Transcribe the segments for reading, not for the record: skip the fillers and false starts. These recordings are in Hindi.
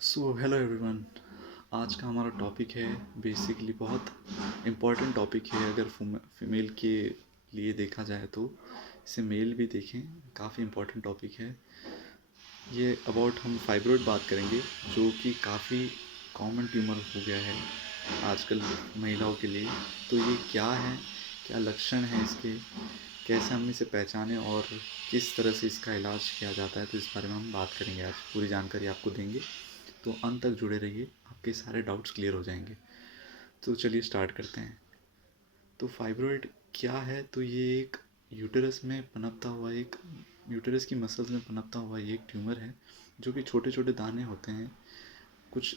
So hello everyone. आज का हमारा टॉपिक है बेसिकली बहुत इम्पोर्टेंट टॉपिक है। अगर फीमेल के लिए देखा जाए तो इसे मेल भी देखें, काफ़ी इम्पोर्टेंट टॉपिक है ये। अबाउट हम फाइब्रॉइड बात करेंगे, जो कि काफ़ी कॉमन ट्यूमर हो गया है आजकल महिलाओं के लिए। तो ये क्या है, क्या लक्षण हैं इसके, कैसे हम इसे पहचानें और किस तरह से इसका इलाज किया जाता है, तो इस बारे में हम बात करेंगे। आज पूरी जानकारी आपको देंगे, तो अंत तक जुड़े रहिए, आपके सारे डाउट्स क्लियर हो जाएंगे। तो चलिए स्टार्ट करते हैं। तो फाइब्रॉइड क्या है? तो ये एक यूटेरस में पनपता हुआ एक यूटेरस की मसल्स में पनपता हुआ ये एक ट्यूमर है, जो कि छोटे छोटे दाने होते हैं। कुछ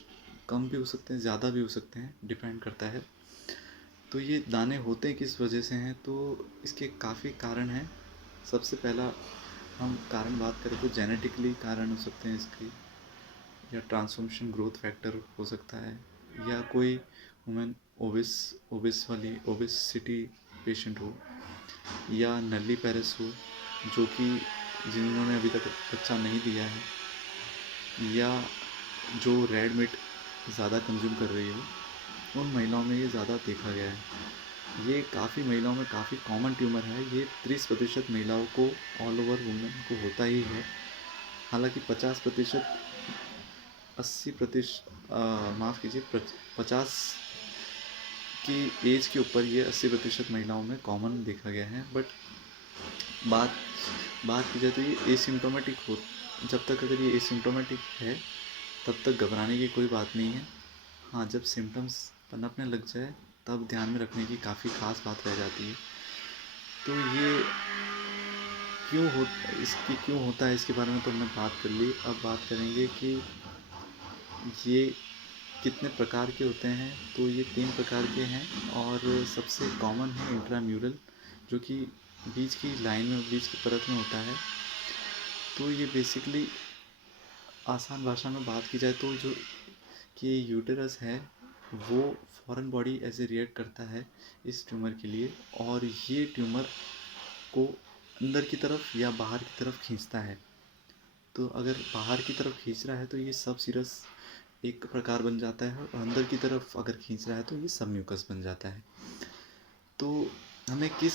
कम भी हो सकते हैं, ज़्यादा भी हो सकते हैं, डिपेंड करता है। तो ये दाने होते किस वजह से हैं? तो इसके काफ़ी कारण हैं। सबसे पहला हम कारण बात करें तो जेनेटिकली कारण हो सकते हैं इसके, या ट्रांसफॉर्मेशन ग्रोथ फैक्टर हो सकता है, या कोई वुमेन ओबिसिटी पेशेंट हो, या नली पेरिस हो, जो कि जिन्होंने अभी तक बच्चा नहीं दिया है, या जो रेड मीट ज़्यादा कंज्यूम कर रही हो, उन महिलाओं में ये ज़्यादा देखा गया है। ये काफ़ी महिलाओं में काफ़ी कॉमन ट्यूमर है। ये 30% महिलाओं को, ऑल ओवर वुमेन को होता ही है। हालांकि 50%, 80%, माफ़ कीजिए, 50 की एज के ऊपर ये 80% महिलाओं में कॉमन देखा गया है। बट बात बात की जाए तो ये एसिम्टोमेटिक हो, जब तक अगर ये एसिम्टोमेटिक है तब तक घबराने की कोई बात नहीं है। हाँ, जब सिम्टम्स पनपने लग जाए तब ध्यान में रखने की काफ़ी ख़ास बात रह जाती है। तो ये क्यों होता है, इसके बारे में तो हमने बात कर ली। अब बात करेंगे कि ये कितने प्रकार के होते हैं। तो ये 3 प्रकार के हैं, और सबसे कॉमन है इंट्राम्यूरल, जो कि बीच की लाइन में, बीच की परत में होता है। तो ये बेसिकली आसान भाषा में बात की जाए तो जो कि यूटेरस है वो फॉरेन बॉडी ऐसे रिएक्ट करता है इस ट्यूमर के लिए, और ये ट्यूमर को अंदर की तरफ या बाहर की तरफ खींचता है। तो अगर बाहर की तरफ खींच रहा है तो ये सब सीरस एक प्रकार बन जाता है, और अंदर की तरफ अगर खींच रहा है तो ये सब म्यूकस बन जाता है। तो हमें किस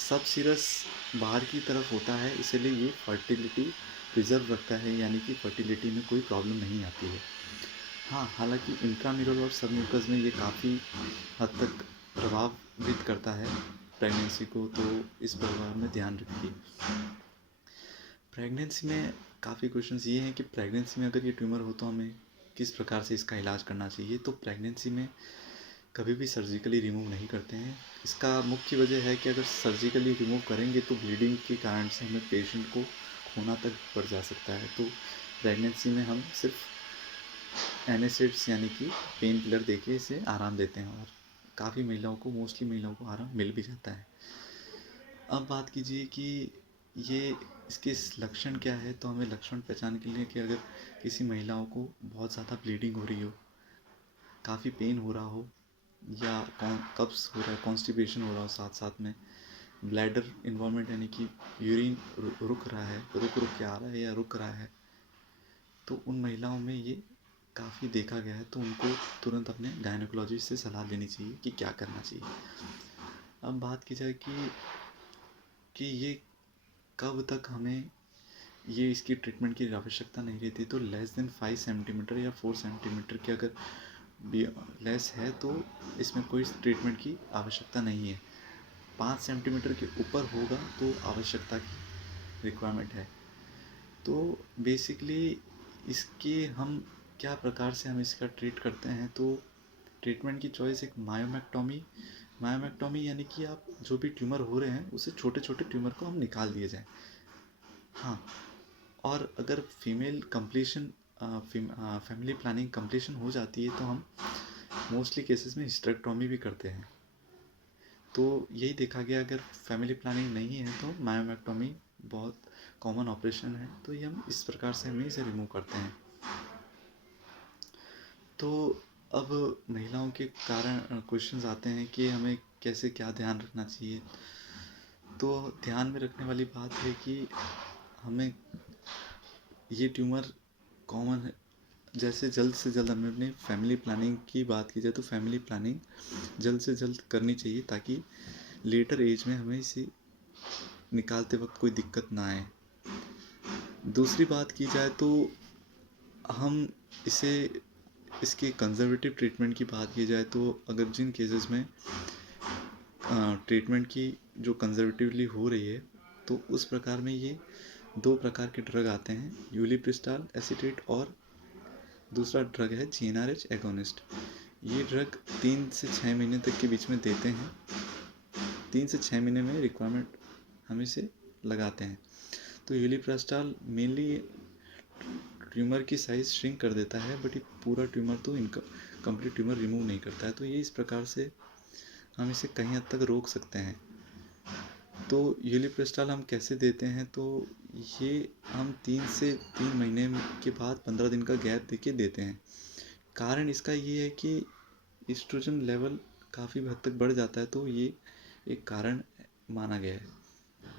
सब सीरस बाहर की तरफ होता है, इसलिए ये फर्टिलिटी प्रिजर्व रखता है, यानी कि फर्टिलिटी में कोई प्रॉब्लम नहीं आती है। हाँ, हालांकि इंट्राम्यूरल और सब म्यूकस में ये काफ़ी हद तक प्रभावित करता है प्रेगनेंसी को, तो इस प्रभाव में ध्यान रखिए। प्रेगनेंसी में काफ़ी क्वेश्चंस ये हैं कि प्रेगनेंसी में अगर ये ट्यूमर हो तो हमें किस प्रकार से इसका इलाज करना चाहिए। तो प्रेगनेंसी में कभी भी सर्जिकली रिमूव नहीं करते हैं। इसका मुख्य वजह है कि अगर सर्जिकली रिमूव करेंगे तो ब्लीडिंग के कारण से हमें पेशेंट को खोना तक पड़ जा सकता है। तो प्रेगनेंसी में हम सिर्फ एनेसिड्स यानी कि पेन किलर देके इसे आराम देते हैं, और काफ़ी महिलाओं को, मोस्टली महिलाओं को आराम मिल भी जाता है। अब बात कीजिए कि ये इसके लक्षण क्या है। तो हमें लक्षण पहचान के लिए कि अगर किसी महिलाओं को बहुत ज़्यादा ब्लीडिंग हो रही हो, काफ़ी पेन हो रहा हो, या कब्स हो रहा है, कॉन्स्टिपेशन हो रहा हो, साथ साथ में ब्लैडर इन्वॉल्वमेंट यानी कि यूरिन रुक रहा है, रुक रुक के आ रहा है या रुक रहा है, तो उन महिलाओं में ये काफ़ी देखा गया है। तो उनको तुरंत अपने गायनोकोलॉजिस्ट से सलाह लेनी चाहिए कि क्या करना चाहिए। अब बात की जाए कि ये कब तक हमें ये इसकी ट्रीटमेंट की आवश्यकता नहीं रहती। तो लेस देन 5 सेंटीमीटर या 4 सेंटीमीटर के अगर लेस है तो इसमें कोई ट्रीटमेंट की आवश्यकता नहीं है। 5 सेंटीमीटर के ऊपर होगा तो आवश्यकता की रिक्वायरमेंट है। तो बेसिकली इसके हम क्या प्रकार से हम इसका ट्रीट करते हैं। तो ट्रीटमेंट की चॉइस एक मायोमेक्टोमी यानी कि आप जो भी ट्यूमर हो रहे हैं उसे छोटे छोटे ट्यूमर को हम निकाल दिए जाएँ। हाँ, और अगर female completion family planning completion हो जाती है तो हम मोस्टली केसेस में हिस्टेरेक्टोमी भी करते हैं। तो यही देखा गया, अगर फैमिली प्लानिंग नहीं है तो मायोमेक्टोमी बहुत कॉमन ऑपरेशन है। तो ये हम इस प्रकार से हमें इसे रिमूव करते हैं। तो अब महिलाओं के कारण क्वेश्चंस आते हैं कि हमें कैसे क्या ध्यान रखना चाहिए। तो ध्यान में रखने वाली बात है कि हमें ये ट्यूमर कॉमन जैसे जल्द से जल्द हमें अपनी फैमिली प्लानिंग की बात की जाए तो फैमिली प्लानिंग जल्द से जल्द करनी चाहिए ताकि लेटर एज में हमें इसे निकालते वक्त कोई दिक्कत ना आए। दूसरी बात की जाए तो हम इसे इसके कंजर्वेटिव ट्रीटमेंट की बात की जाए तो अगर जिन केसेस में ट्रीटमेंट की जो कंजर्वेटिवली हो रही है तो उस प्रकार में ये दो प्रकार के ड्रग आते हैं, यूलिप्रिस्टाल एसीटेट और दूसरा ड्रग है जीएनआरएच एगोनिस्ट। ये ड्रग 3 से 6 महीने तक के बीच में देते हैं। 3 से 6 महीने में रिक्वायरमेंट हम इसे लगाते हैं। तो यूलिप्रिस्टाल मेनली ट्यूमर की साइज़ श्रिंक कर देता है, बट ये पूरा ट्यूमर तो इनका कंप्लीट ट्यूमर रिमूव नहीं करता है। तो ये इस प्रकार से हम इसे कहीं हद तक रोक सकते हैं। तो यूलिप्रिस्टाल हम कैसे देते हैं, तो ये हम 3 महीने के बाद 15 दिन का गैप देके देते हैं। कारण इसका ये है कि एस्ट्रोजन लेवल काफ़ी हद तक बढ़ जाता है, तो ये एक कारण माना गया है।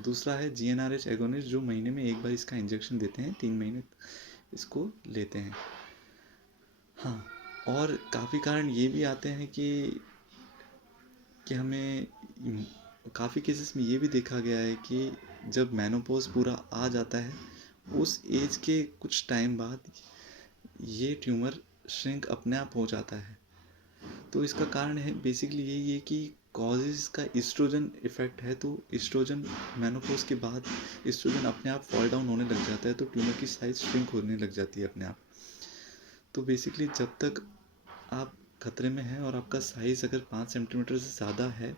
दूसरा है जीएनआरएच एगोनिस्ट, जो महीने में एक बार इसका इंजेक्शन देते हैं, 3 महीने इसको लेते हैं। हाँ, और काफ़ी कारण ये भी आते हैं कि हमें काफ़ी केसेस में ये भी देखा गया है कि जब मेनोपॉज पूरा आ जाता है उस एज के कुछ टाइम बाद ये ट्यूमर श्रिंक अपने आप हो जाता है। तो इसका कारण है बेसिकली यही है कि कॉजेज़ का एस्ट्रोजन इफ़ेक्ट है। तो एस्ट्रोजन मेनोपॉज के बाद एस्ट्रोजन अपने आप फॉल डाउन होने लग जाता है, तो ट्यूमर की साइज़ श्रिंक होने लग जाती है अपने आप। तो बेसिकली जब तक आप खतरे में हैं और आपका साइज़ अगर 5 सेंटीमीटर से ज़्यादा है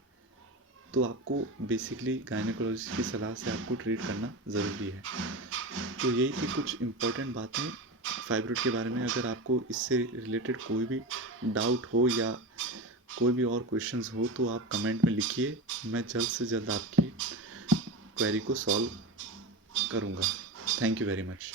तो आपको बेसिकली गायनेकोलॉजिस्ट की सलाह से आपको ट्रीट करना ज़रूरी है। तो यही थी कुछ इम्पोर्टेंट बातें फाइब्रोइड के बारे में। अगर आपको इससे रिलेटेड कोई भी डाउट हो या कोई भी और क्वेश्चंस हो तो आप कमेंट में लिखिए, मैं जल्द से जल्द आपकी क्वेरी को सॉल्व करूँगा। Thank you very much.